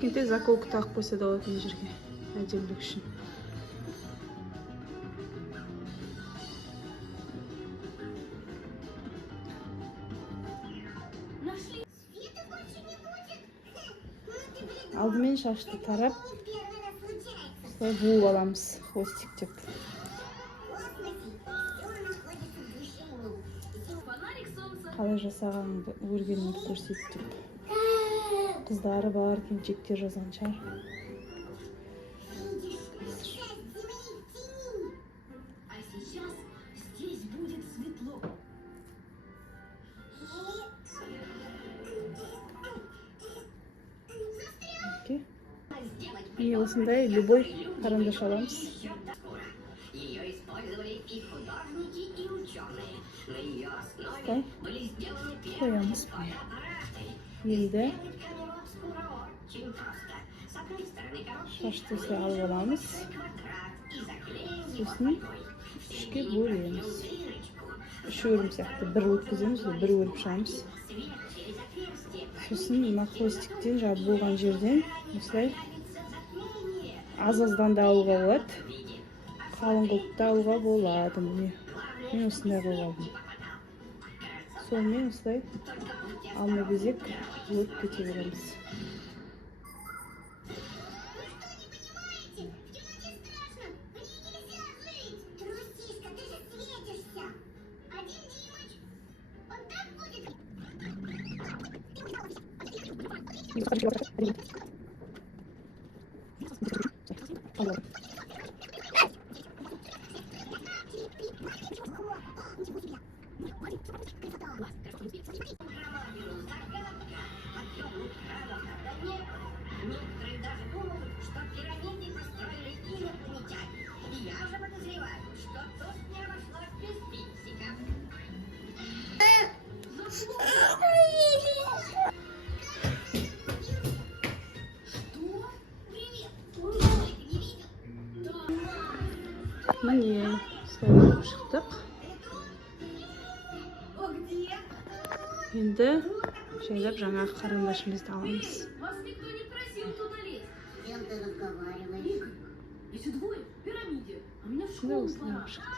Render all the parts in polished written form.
кішкентай заколка тағып қойса да болады мына жерге, әдемілік үшін. Алдымен шашты тарап, осылай буып аламыз, хвостик деп. Қалай жасағанымды өргенімді көрсетіп. Қыздары бар, келіншектер жазған шығар. И осындай любой карандаш аламыз. Қоямыз. Енді шашты осылай алып аламыз. Сосын үшке бөлеміз. Үш өрім сияқты бір өткіземіз, бір өріп шығамыз. Сосын мына хвостиктен жаңа болған жерден осылай аз-аздан да алуға болады. Қалың қылып та алуға болады. Мен осындай қылып. Сонымен осылай алма безек өріп кете береміз. Міне, слайдап шықтық. Енді жайлап жаңағы қарындашымызды аламыз. Осылай шықты.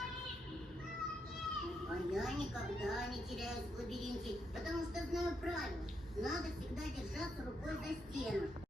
А я никогда не теряюсь в лабиринте, потому что знаю правила. Надо всегда держаться рукой за стену.